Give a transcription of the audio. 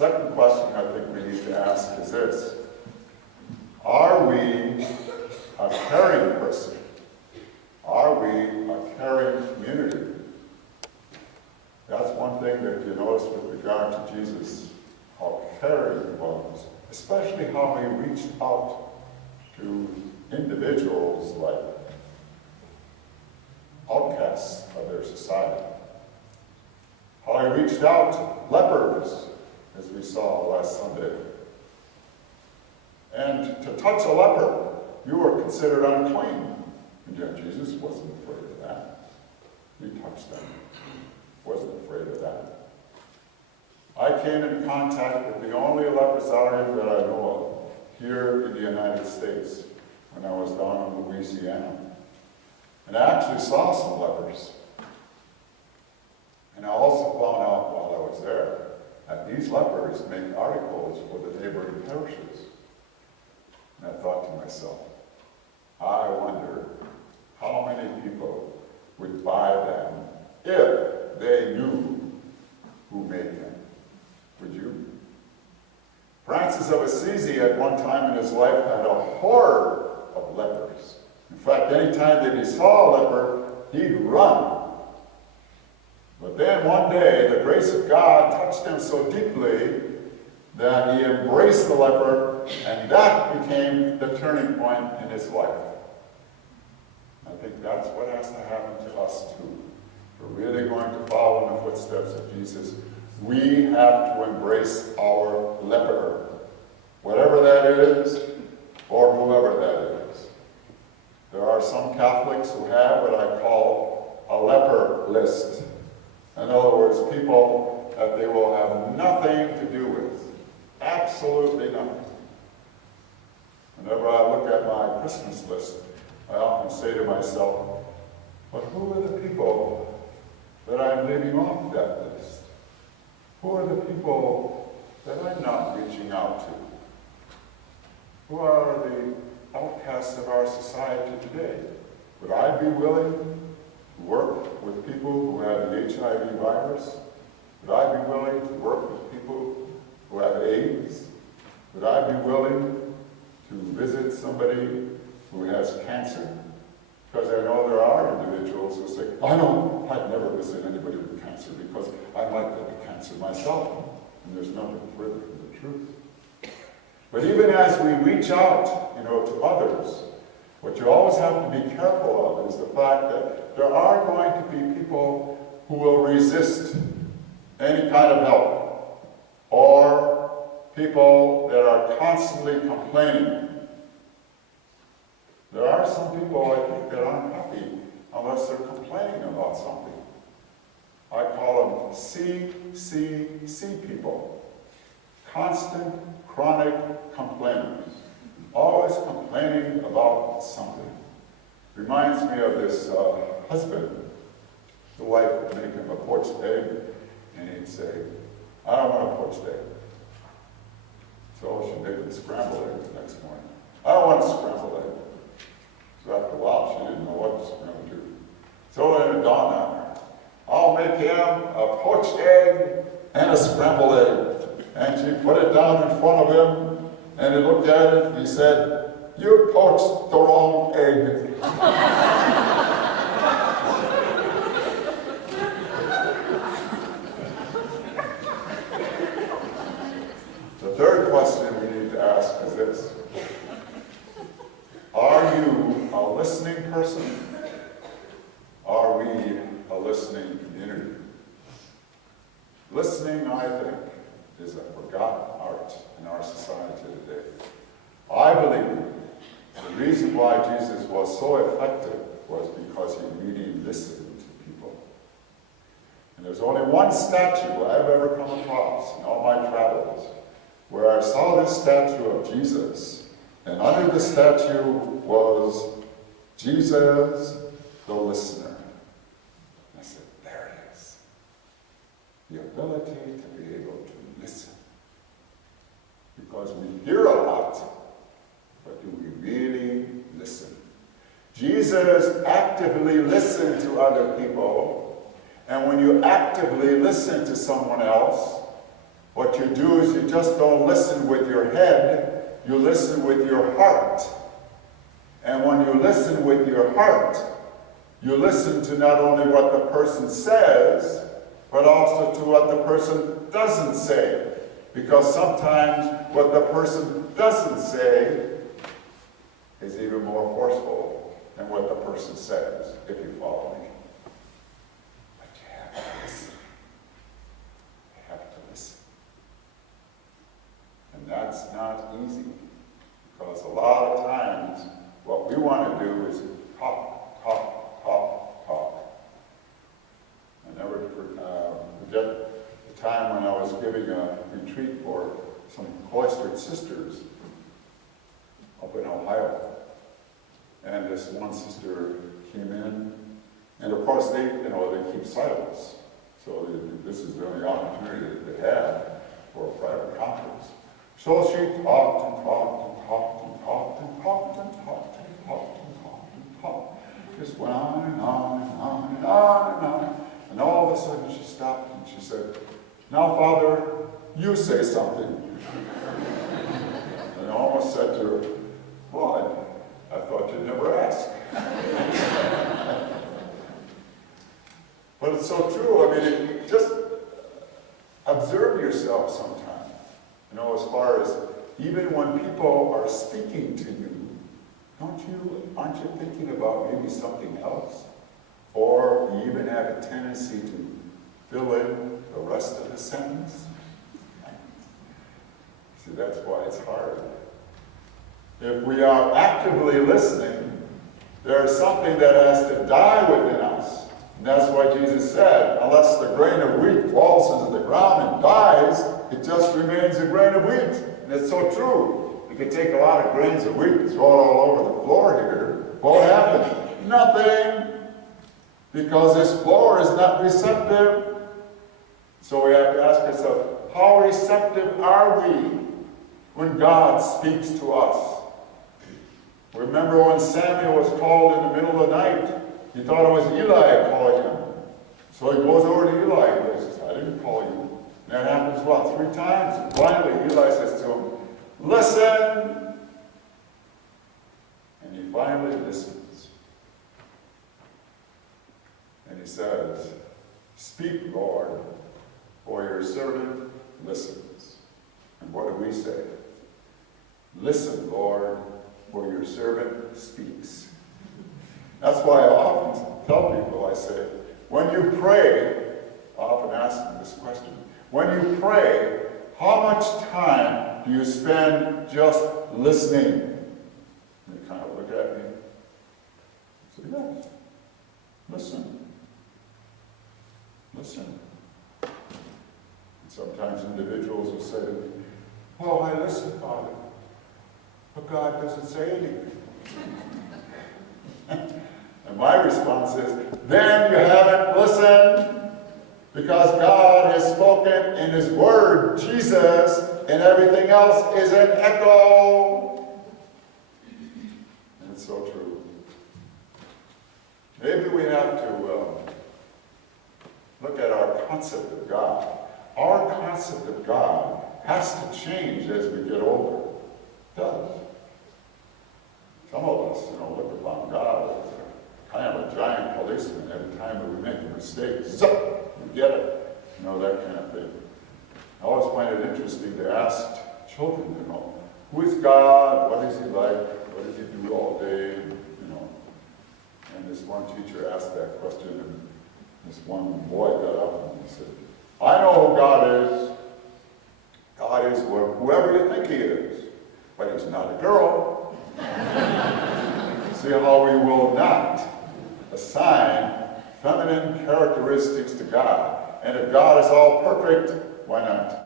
second question I think we need to ask is this. Are we a caring person? Are we a caring community? That's one thing that you notice with regard to Jesus, how caring he was, especially how he reached out to individuals like outcasts of their society. How he reached out to lepers, as we saw last Sunday. And to touch a leper, you were considered unclean. And yet Jesus wasn't afraid of that. He touched them. Wasn't afraid of that. I came in contact with the only leprosarium that I know of here in the United States when I was down in Louisiana. And I actually saw some lepers. And I also found out while I was there that these lepers make articles for the neighboring parishes. And I thought to myself, I wonder how many people would buy them if they knew who made them. Would you? Francis of Assisi at one time in his life had a horror of lepers. In fact, any time that he saw a leper, he'd run. But then one day, the grace of God touched him so deeply that he embraced the leper, and that became the turning point in his life. I think that's what has to happen to us too. If we're really going to follow in the footsteps of Jesus, we have to embrace our leper, whatever that is, or whoever that is. There are some Catholics who have what I call a leper list. In other words, people that they will have nothing to do with. Absolutely nothing. Whenever I look at my Christmas list, I often say to myself, but who are the people that I'm leaving off that list? Who are the people that I'm not reaching out to? Who are the outcasts of our society today? Would I be willing to work with people who have the HIV virus? Would I be willing to work with people who have AIDS? Would I be willing to visit somebody who has cancer? Because I know there are individuals who say, oh no, I'd never visit anybody with cancer because I might get the cancer myself. And there's nothing further from the truth. But even as we reach out, to others, what you always have to be careful of is the fact that there are going to be people who will resist any kind of help, or people that are constantly complaining. There are some people, I think, that aren't happy unless they're complaining about something. I call them CCC people. Constant, chronic complainers. Always complaining about something. Reminds me of this husband. The wife would make him a poached egg, and he'd say, I don't want a poached egg. So she'd make him scrambled eggs the next morning. I don't want a scrambled egg. So after a while, she didn't know what to scramble to. So then it dawned on her. I'll make him a poached egg and a scrambled egg. And she put it down in front of him, and he looked at it, and he said, you poached the wrong egg. The third question we need to ask is this. Are you a listening person? Are we a listening community? Listening, I think, is a forgotten art in our society today. I believe the reason why Jesus was so effective was because he really listened to people. And there's only one statue I've ever come across in all my travels where I saw this statue of Jesus, and under the statue was Jesus the listener. I said, there it is. The ability to be able to listen. Because we hear a lot, but do we really listen? Jesus actively listened to other people, and when you actively listen to someone else, What you do is you just don't listen with your head, you listen with your heart. And when you listen with your heart, you listen to not only what the person says, but also to what the person doesn't say. Because sometimes what the person doesn't say is even more forceful than what the person says, if you follow me. But you have to listen. You have to listen. And that's not easy, because a lot of times what we want to do is talk, talk, talk, talk. I never forget the time when I was giving a retreat for some cloistered sisters up in Ohio. And this one sister came in, and of course they keep silence. So this is the only opportunity that they had for a private conference. So she talked and talked and talked and talked and talked and talked and talked and talked and talked. Just went on and on and on and on and on. And all of a sudden she stopped and she said, "Now, Father, you say something." And I almost said to her, "Well, I thought you'd never ask." But it's so true. I mean, just observe yourself sometime. As far as even when people are speaking to you, aren't you thinking about maybe something else? Or you even have a tendency to fill in the rest of the sentence? See, that's why it's hard. If we are actively listening, there is something that has to die within us. And that's why Jesus said, unless the grain of wheat falls into the ground and dies, it just remains a grain of wheat. And it's so true. You can take a lot of grains of wheat and throw it all over the floor here. What happens? Nothing. Because this floor is not receptive. So we have to ask ourselves, how receptive are we when God speaks to us? Remember when Samuel was called in the middle of the night? He thought it was Eli calling him. So he goes over to Eli and says, "I didn't call you." And that happens, 3 times? And finally, Eli says to him, "Listen!" And he finally listens. And he says, "Speak, Lord, for your servant listens." And what do we say? "Listen, Lord, for your servant speaks." That's why I often tell people, I say, when you pray, I often ask them this question, when you pray, how much time do you spend just listening? And they kind of look at me and say, "Yes, listen. Listen." And sometimes individuals will say to me, "Well, I listen, Father, but God doesn't say anything." And my response is, then you haven't listened, because God has spoken in His Word, Jesus, and everything else is an echo. And it's so true. Maybe we have to look at our concept of God. Our concept of God has to change as we get older. It does. Some of us, look upon God as kind of a giant policeman. Every time that we make a mistake, zup, we get it. That kind of thing. I always find it interesting to ask children, who is God? What is He like? What does He do all day? And this one teacher asked that question, and this one boy got up and he said, "I know who God is. God is whoever you think He is, but He's not a girl." See how we will not assign feminine characteristics to God. And if God is all perfect, why not?